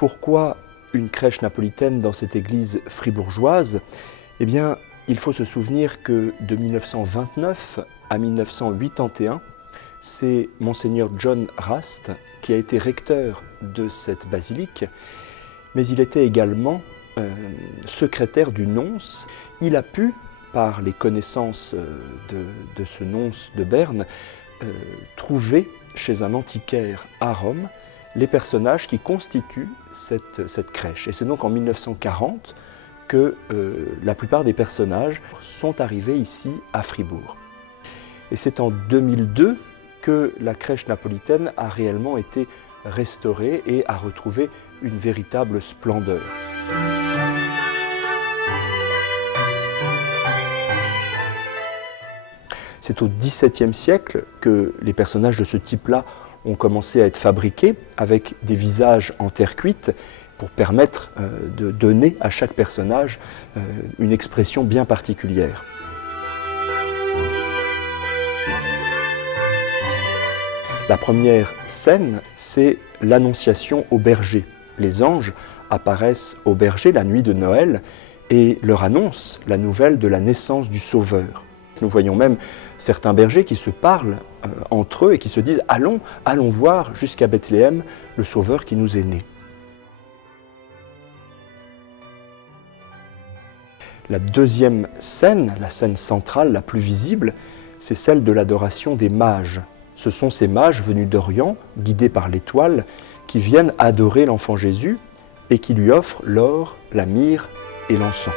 Pourquoi une crèche napolitaine dans cette église fribourgeoise? Eh bien, il faut se souvenir que de 1929 à 1981, c'est Monseigneur John Rast qui a été recteur de cette basilique, mais il était également secrétaire du nonce. Il a pu, par les connaissances de ce nonce de Berne, trouver chez un antiquaire à Rome les personnages qui constituent cette crèche. Et c'est donc en 1940 que la plupart des personnages sont arrivés ici à Fribourg. Et c'est en 2002 que la crèche napolitaine a réellement été restaurée et a retrouvé une véritable splendeur. C'est au XVIIe siècle que les personnages de ce type-là ont commencé à être fabriqués avec des visages en terre cuite pour permettre de donner à chaque personnage une expression bien particulière. La première scène, c'est l'Annonciation au berger. Les anges apparaissent au berger la nuit de Noël et leur annoncent la nouvelle de la naissance du Sauveur. Nous voyons même certains bergers qui se parlent entre eux et qui se disent « Allons voir jusqu'à Bethléem le Sauveur qui nous est né ». La deuxième scène, la scène centrale, la plus visible, c'est celle de l'adoration des mages. Ce sont ces mages venus d'Orient, guidés par l'étoile, qui viennent adorer l'enfant Jésus et qui lui offrent l'or, la myrrhe et l'encens.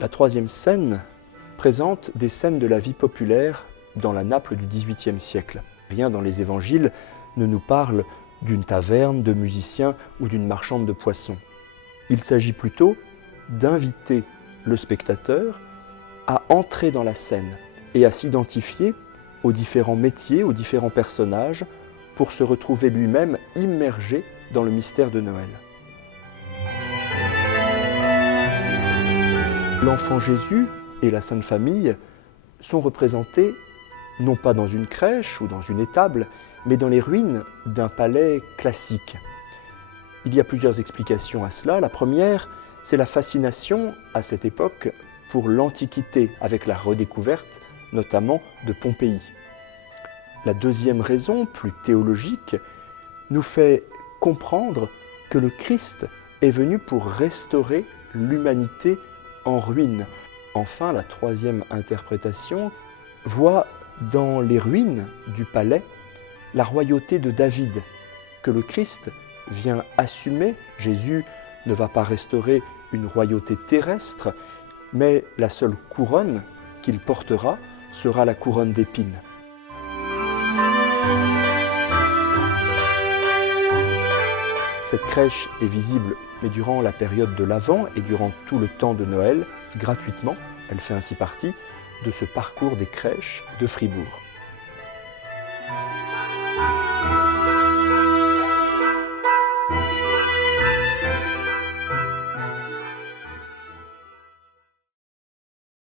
La troisième scène présente des scènes de la vie populaire dans la Naples du XVIIIe siècle. Rien dans les évangiles ne nous parle d'une taverne, de musiciens ou d'une marchande de poissons. Il s'agit plutôt d'inviter le spectateur à entrer dans la scène et à s'identifier aux différents métiers, aux différents personnages, pour se retrouver lui-même immergé dans le mystère de Noël. L'enfant Jésus et la Sainte Famille sont représentés non pas dans une crèche ou dans une étable, mais dans les ruines d'un palais classique. Il y a plusieurs explications à cela. La première, c'est la fascination à cette époque pour l'Antiquité, avec la redécouverte notamment de Pompéi. La deuxième raison, plus théologique, nous fait comprendre que le Christ est venu pour restaurer l'humanité en ruine. Enfin, la troisième interprétation voit dans les ruines du palais la royauté de David, que le Christ vient assumer. Jésus ne va pas restaurer une royauté terrestre, mais la seule couronne qu'il portera sera la couronne d'épines. Cette crèche est visible, mais durant la période de l'Avent et durant tout le temps de Noël, gratuitement. Elle fait ainsi partie de ce parcours des crèches de Fribourg.